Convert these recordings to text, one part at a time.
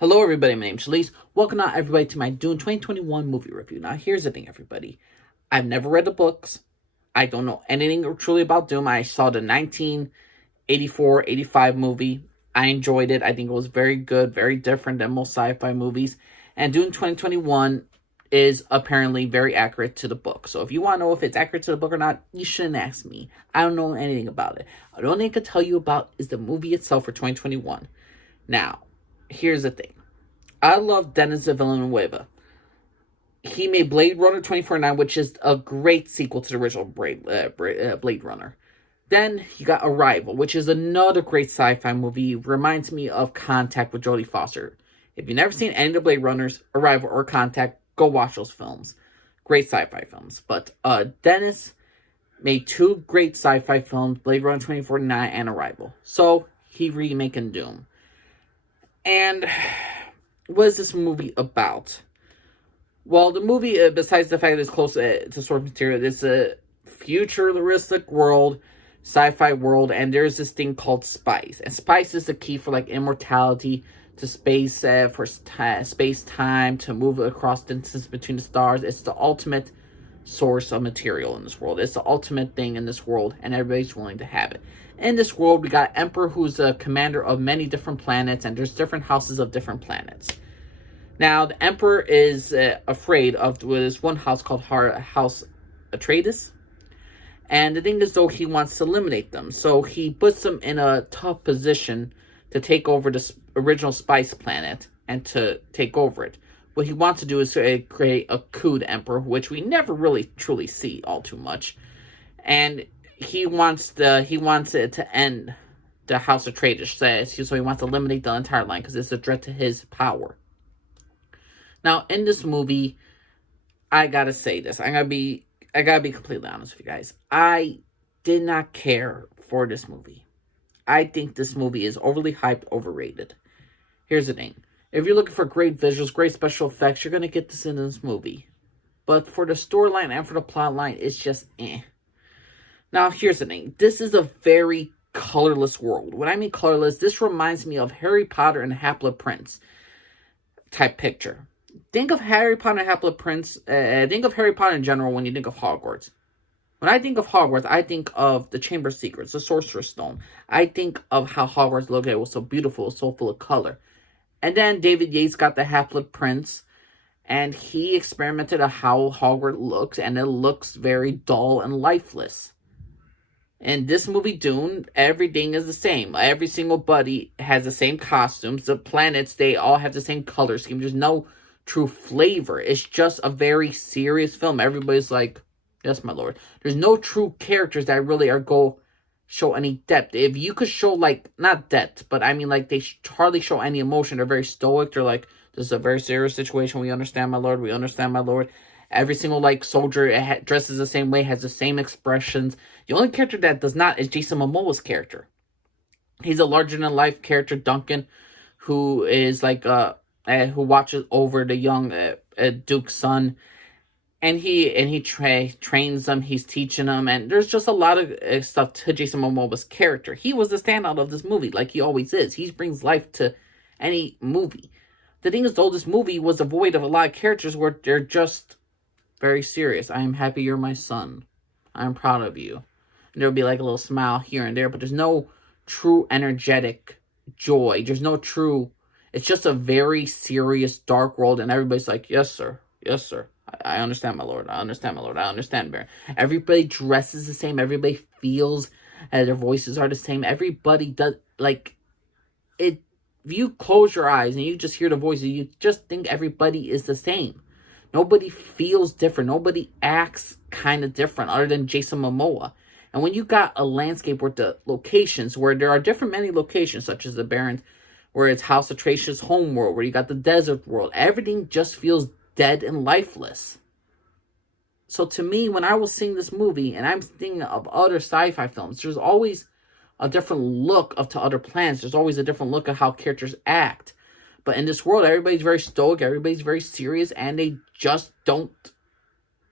Hello everybody, my name's Shalise. Welcome out everybody to my Dune 2021 movie review. Now here's the thing everybody. I've never read the books. I don't know anything truly about Dune. I saw the 1984-85 movie. I enjoyed it. I think it was very good, very different than most sci-fi movies. And Dune 2021 is apparently very accurate to the book. So if you want to know if it's accurate to the book or not, you shouldn't ask me. I don't know anything about it. The only thing I can tell you about is the movie itself for 2021. Now, here's the thing. I love Denis Villeneuve. He made Blade Runner 2049, which is a great sequel to the original Blade Runner. Then you got Arrival, which is another great sci-fi movie. Reminds me of Contact with Jodie Foster. If you've never seen any of the Blade Runners, Arrival or Contact, go watch those films. Great sci-fi films. But Denis made two great sci-fi films, Blade Runner 2049 and Arrival. So he remaking Dune. And what is this movie about? Well, the movie, besides the fact that it's close to source material, it's a futuristic world, sci-fi world, and there's this thing called spice. And spice is the key for, like, immortality, to space, for space-time, to move across distance between the stars. It's the ultimate source of material in this world. It's the ultimate thing in this world, and everybody's willing to have it. In this world, we got Emperor, who's a commander of many different planets, and there's different houses of different planets. Now, the Emperor is afraid of this one house called House Atreides. And the thing is, though, he wants to eliminate them. So he puts them in a tough position to take over the original Spice Planet and to take over it. What he wants to do is create a coup to Emperor, which we never really truly see all too much. And he wants it to end the House Atreides. So he wants to eliminate the entire line because it's a threat to his power. Now, in this movie, I gotta say this. I gotta be completely honest with you guys. I did not care for this movie. I think this movie is overly hyped, overrated. Here's the thing. If you're looking for great visuals, great special effects, you're gonna get this in this movie. But for the storyline and for the plot line, it's just eh. Now, here's the thing. This is a very colorless world. When I mean colorless, this reminds me of Harry Potter and the Half-Blood Prince type picture. Think of Harry Potter and Half-Blood Prince. Think of Harry Potter in general when you think of Hogwarts. When I think of Hogwarts, I think of the Chamber of Secrets, the Sorcerer's Stone. I think of how Hogwarts looked. It was so beautiful, it was so full of color. And then David Yates got the Half-Blood Prince, and he experimented on how Hogwarts looks, and it looks very dull and lifeless. In this movie, Dune, everything is the same. Every single buddy has the same costumes. The planets, they all have the same color scheme. There's no true flavor. It's just a very serious film. Everybody's like, yes, my lord. There's no true characters that really show any depth. If you could show, like, not depth, but I mean, like, they hardly show any emotion. They're very stoic. They're like, this is a very serious situation. We understand, my lord. We understand, my lord. Every single, like, soldier dresses the same way, has the same expressions. The only character that does not is Jason Momoa's character. He's a larger-than-life character, Duncan, who is, like, who watches over the young Duke's son. And he trains them, he's teaching them, and there's just a lot of stuff to Jason Momoa's character. He was the standout of this movie, like he always is. He brings life to any movie. The thing is, though, this movie was devoid of a lot of characters where they're just very serious. I am happy you're my son. I'm proud of you. And there'll be like a little smile here and there, but there's no true energetic joy. There's no true... It's just a very serious, dark world, and everybody's like, yes, sir. Yes, sir. I understand, my lord. I understand, my lord. I understand, Baron. Everybody dresses the same. Everybody feels their voices are the same. Everybody does, like, it. If you close your eyes and you just hear the voices, you just think everybody is the same. Nobody feels different. Nobody acts kind of different other than Jason Momoa. And when you got a landscape with the locations, where there are many locations, such as the Baron, where it's House Atreides' home world, where you got the desert world, everything just feels dead and lifeless. So to me, when I was seeing this movie, and I'm thinking of other sci-fi films, there's always a different look to other planets. There's always a different look at how characters act. But in this world, everybody's very stoic, everybody's very serious, and they just don't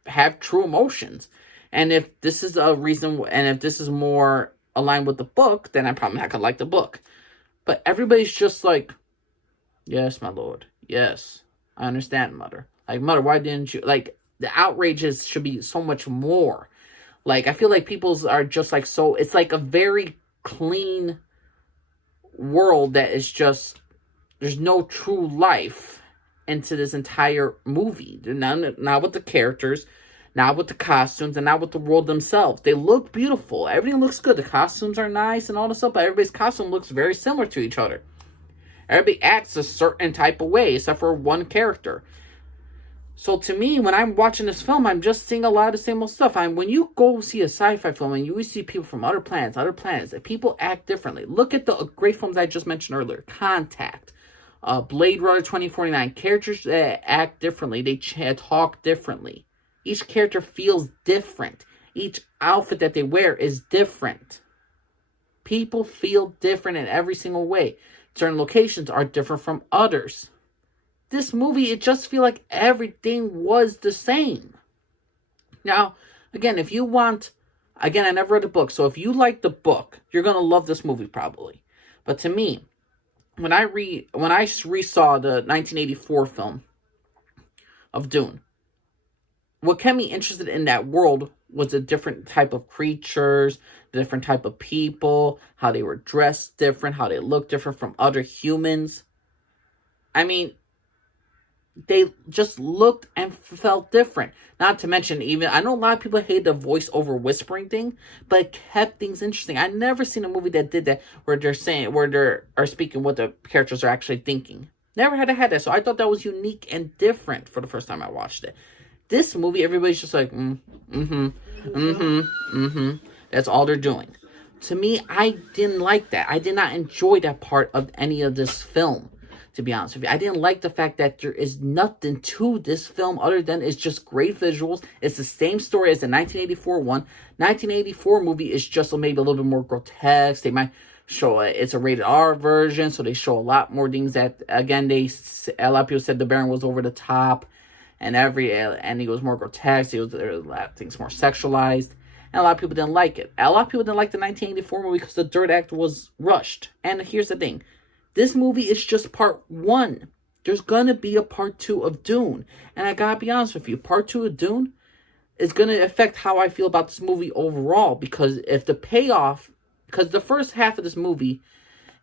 have true emotions. And if this is a reason, and if this is more aligned with the book, then I'm probably not going to like the book. But everybody's just like, Yes, my lord. Yes. I understand, Mother. Like, Mother, why didn't you... Like, the outrages should be so much more. Like, I feel like people's are just, like, so... It's, like, a very clean world that is just... There's no true life into this entire movie. Not with the characters, not with the costumes, and not with the world themselves. They look beautiful. Everything looks good. The costumes are nice and all this stuff, but everybody's costume looks very similar to each other. Everybody acts a certain type of way, except for one character. So to me, when I'm watching this film, I'm just seeing a lot of the same old stuff. When you go see a sci-fi film and you see people from other planets, people act differently. Look at the great films I just mentioned earlier. Contact, Blade Runner 2049. Characters act differently. They talk differently. Each character feels different. Each outfit that they wear is different. People feel different in every single way. Certain locations are different from others. This movie, it just feels like everything was the same. Now, again, if you want... Again, I never read the book, so if you like the book, you're going to love this movie probably. But to me, when I resaw the 1984 film of Dune, what kept me interested in that world was the different type of creatures, the different type of people, how they were dressed different, how they looked different from other humans. I mean, they just looked and felt different. Not to mention, even, I know a lot of people hate the voice-over whispering thing, but it kept things interesting. I've never seen a movie that did that, where they are speaking what the characters are actually thinking. Never had that, so I thought that was unique and different for the first time I watched it. This movie, everybody's just like, That's all they're doing. To me, I didn't like that. I did not enjoy that part of any of this film, to be honest with you. I didn't like the fact that there is nothing to this film other than it's just great visuals. It's the same story as the 1984 one. 1984 movie is just maybe a little bit more grotesque. They might show it's a rated R version, so they show a lot more things that, again, a lot of people said the Baron was over the top. And he was more grotesque. There was a lot of things more sexualized. And a lot of people didn't like it. A lot of people didn't like the 1984 movie because the third act was rushed. And here's the thing. This movie is just part 1. There's going to be a part 2 of Dune. And I gotta be honest with you. Part 2 of Dune is going to affect how I feel about this movie overall. Because if the payoff... Because the first half of this movie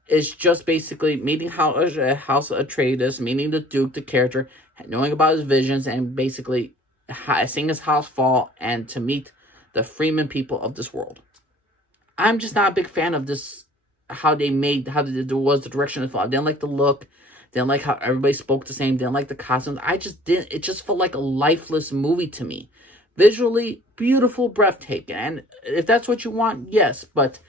is just basically meeting House Atreides, meeting the Duke, the character, knowing about his visions, and basically seeing his house fall, and to meet the freeman people of this world. I'm just not a big fan of this, how the direction of the film. I didn't like the look, didn't like how everybody spoke the same, didn't like the costumes. It just felt like a lifeless movie to me. Visually, beautiful, breathtaking, and if that's what you want, yes, but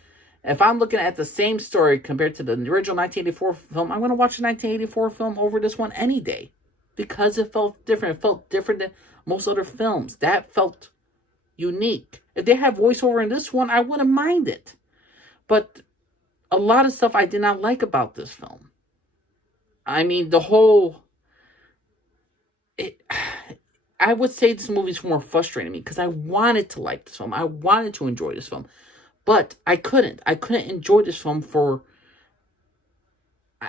if I'm looking at the same story compared to the original 1984 film, I'm going to watch the 1984 film over this one any day. Because it felt different. It felt different than most other films. That felt unique. If they had voiceover in this one, I wouldn't mind it. But a lot of stuff I did not like about this film. I mean, I would say this movie's more frustrating me because I wanted to like this film. I wanted to enjoy this film. But I couldn't. I couldn't enjoy this film for...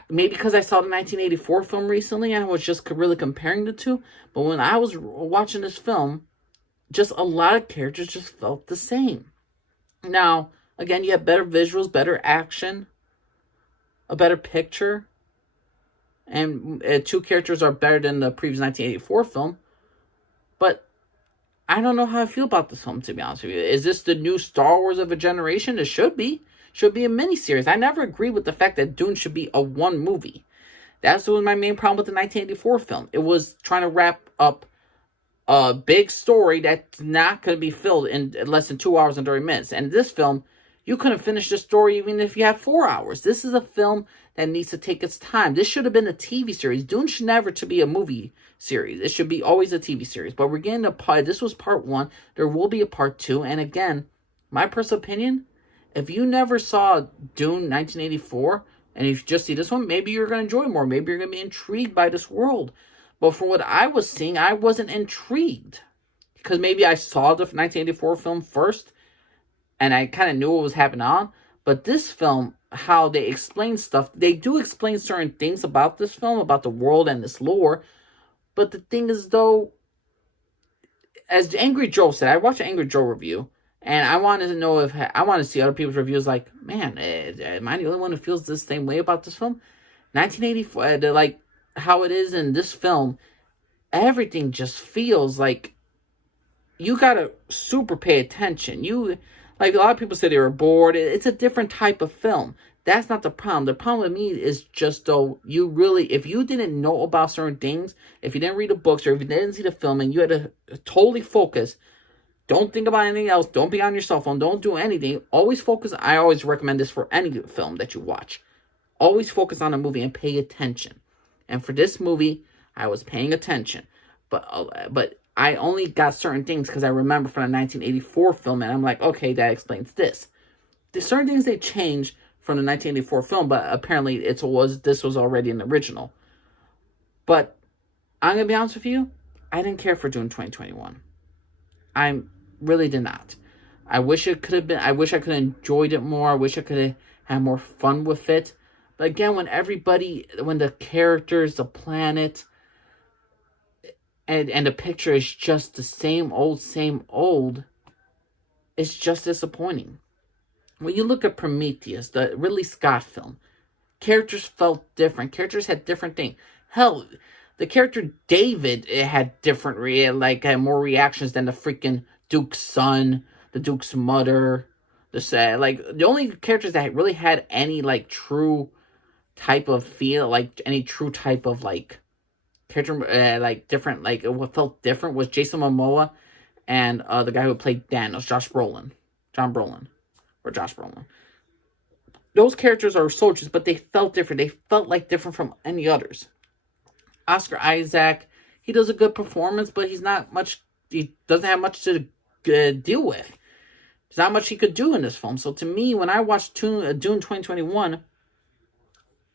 Maybe because I saw the 1984 film recently and I was just really comparing the two. But when I was watching this film, just a lot of characters just felt the same. Now, again, you have better visuals, better action, a better picture. And 2 characters are better than the previous 1984 film. But I don't know how I feel about this film, to be honest with you. Is this the new Star Wars of a generation? It should be. Should be a miniseries. I never agreed with the fact that Dune should be a one movie. That's was my main problem with the 1984 film. It was trying to wrap up a big story that's not going to be filled in less than 2 hours and 30 minutes. And this film, you couldn't finish the story even if you had 4 hours. This is a film that needs to take its time. This should have been a TV series. Dune should never to be a movie series. It should be always a TV series. But we're getting this was part 1. There will be a part 2. And again, my personal opinion, if you never saw Dune 1984, and if you just see this one, maybe you're going to enjoy more. Maybe you're going to be intrigued by this world. But from what I was seeing, I wasn't intrigued. Because maybe I saw the 1984 film first, and I kind of knew what was happening on. But this film, how they explain stuff. They do explain certain things about this film, about the world and this lore. But the thing is, though, as Angry Joe said, I watched an Angry Joe review, and I wanted to know if I want to see other people's reviews. Like, man, am I the only one who feels the same way about this film? 1984, like how it is in this film, everything just feels like you gotta super pay attention. You, like, a lot of people say they were bored. It's a different type of film. That's not the problem. The problem with me is just, though, you really, if you didn't know about certain things, if you didn't read the books, or if you didn't see the film, and you had to totally focus, don't think about anything else, don't be on your cell phone, don't do anything, always focus. I always recommend this for any film that you watch. Always focus on a movie and pay attention. And for this movie, I was paying attention. But I only got certain things because I remember from the 1984 film, and I'm like, okay, that explains this. There's certain things they changed from the 1984 film, but apparently this was already an original. But I'm gonna be honest with you, I didn't care for Dune 2021. I really did not. I wish it could have been. I wish I could have enjoyed it more. I wish I could have had more fun with it. But again, when the characters, the planet, and the picture is just the same old, it's just disappointing. When you look at Prometheus, the Ridley Scott film, characters felt different. Characters had different things. Hell, the character David had had more reactions than the freaking Duke's son, the Duke's mother. The only characters that really had any true type of feel, any true type of character, different, what felt different was Jason Momoa and the guy who played Thanos, Josh Brolin. Those characters are soldiers, but they felt different. They felt different from any others. Oscar Isaac, he does a good performance, but he doesn't have much to deal with. There's not much he could do in this film. So to me, when I watched Dune 2021,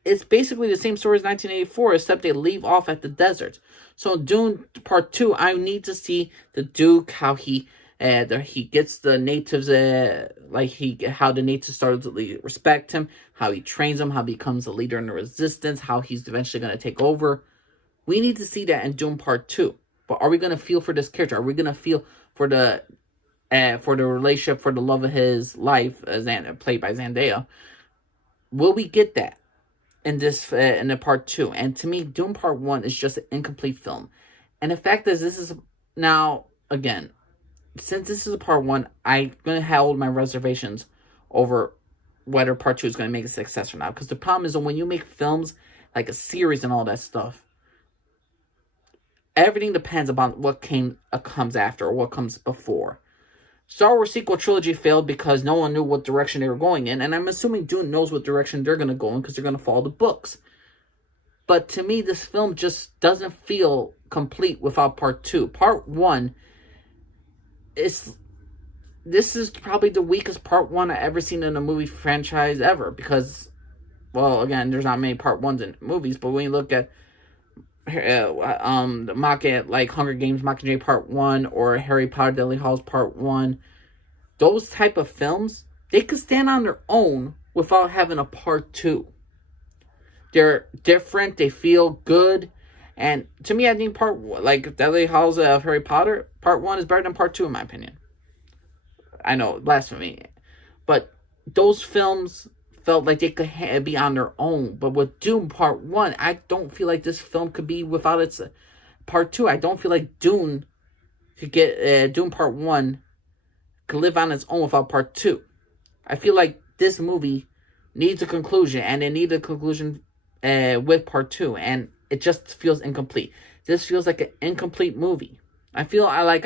it's basically the same story as 1984, except they leave off at the desert. So Dune Part 2, I need to see the Duke, how he gets the natives, how the natives started to respect him, how he trains them, how he becomes a leader in the resistance, how he's eventually going to take over. We need to see that in Dune Part 2. But are we going to feel for this character? Are we going to feel for the relationship, for the love of his life, played by Zendaya? Will we get that in the Part 2? And to me, Dune Part 1 is just an incomplete film. And the fact is, this is now, again, since this is a Part 1, I'm going to hold my reservations over whether Part 2 is going to make a success or not. Because the problem is that when you make films, like a series and all that stuff, everything depends upon what comes after or what comes before. Star Wars sequel trilogy failed because no one knew what direction they were going in, and I'm assuming Dune knows what direction they're going to go in because they're going to follow the books. But to me, this film just doesn't feel complete without Part 2. Part 1 this is probably the weakest Part 1 I've ever seen in a movie franchise ever, because, well, again, there's not many Part 1s in movies, but when you look at Hunger Games Mockingjay Part 1 or Harry Potter Deathly Hallows Part 1, those type of films, they could stand on their own without having a Part 2. They're different, they feel good, and to me, I think Deathly Hallows of Harry Potter, Part 1 is better than Part 2 in my opinion. I know, blasphemy, but those films felt like they could be on their own. But with Dune Part 1, I don't feel like this film could be without its Part 2. I don't feel like Dune Part 1 could live on its own without Part 2. I feel like this movie needs a conclusion, and it needs a conclusion with Part 2, and it just feels incomplete. This feels like an incomplete movie. I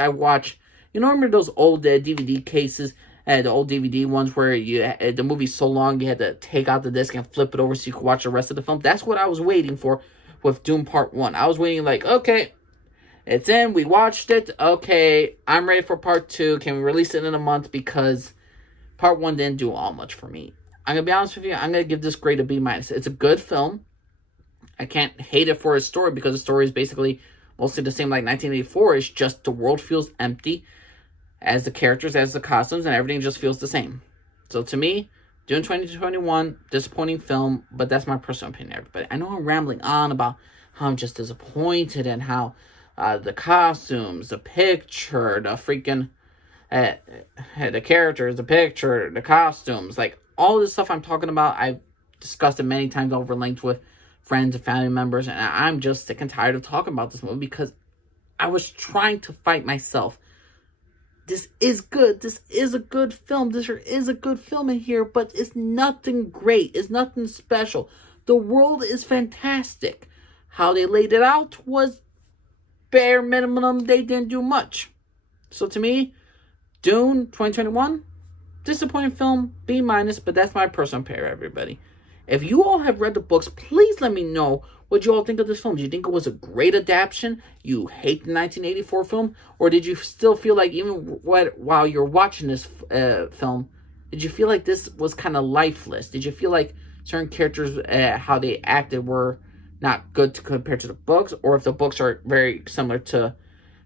watch, remember those old DVD cases, the old DVD ones where the movie's so long you had to take out the disc and flip it over so you could watch the rest of the film? That's what I was waiting for with Dune Part 1. I was waiting okay, it's in, we watched it, okay, I'm ready for Part 2, can we release it in a month? Because Part 1 didn't do all much for me. I'm going to be honest with you, I'm going to give this grade a B-. It's a good film. I can't hate it for its story, because the story is basically mostly the same like 1984. It's just the world feels empty, as the characters, as the costumes, and everything just feels the same. So to me, Dune 2021, disappointing film, but that's my personal opinion, everybody. I know I'm rambling on about how I'm just disappointed and how the costumes, the picture, the freaking, the characters, the picture, the costumes, like all this stuff I'm talking about, I've discussed it many times over length with friends and family members, and I'm just sick and tired of talking about this movie because I was trying to fight myself. This is good. This is a good film. This is a good film in here, but it's nothing great. It's nothing special. The world is fantastic. How they laid it out was bare minimum. They didn't do much. So to me, Dune 2021, disappointing film, B-, but that's my personal opinion, everybody. If you all have read the books, please let me know what you all think of this film. Do you think it was a great adaptation? You hate the 1984 film? Or did you still feel like, even while you're watching this film, did you feel like this was kind of lifeless? Did you feel like certain characters, how they acted, were not good compared to the books? Or if the books are very similar to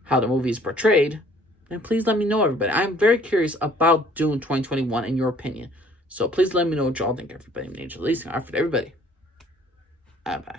how the movie is portrayed, then please let me know, everybody. I'm very curious about Dune 2021 and your opinion. So please let me know what y'all think, everybody. Major League, everybody. Bye-bye.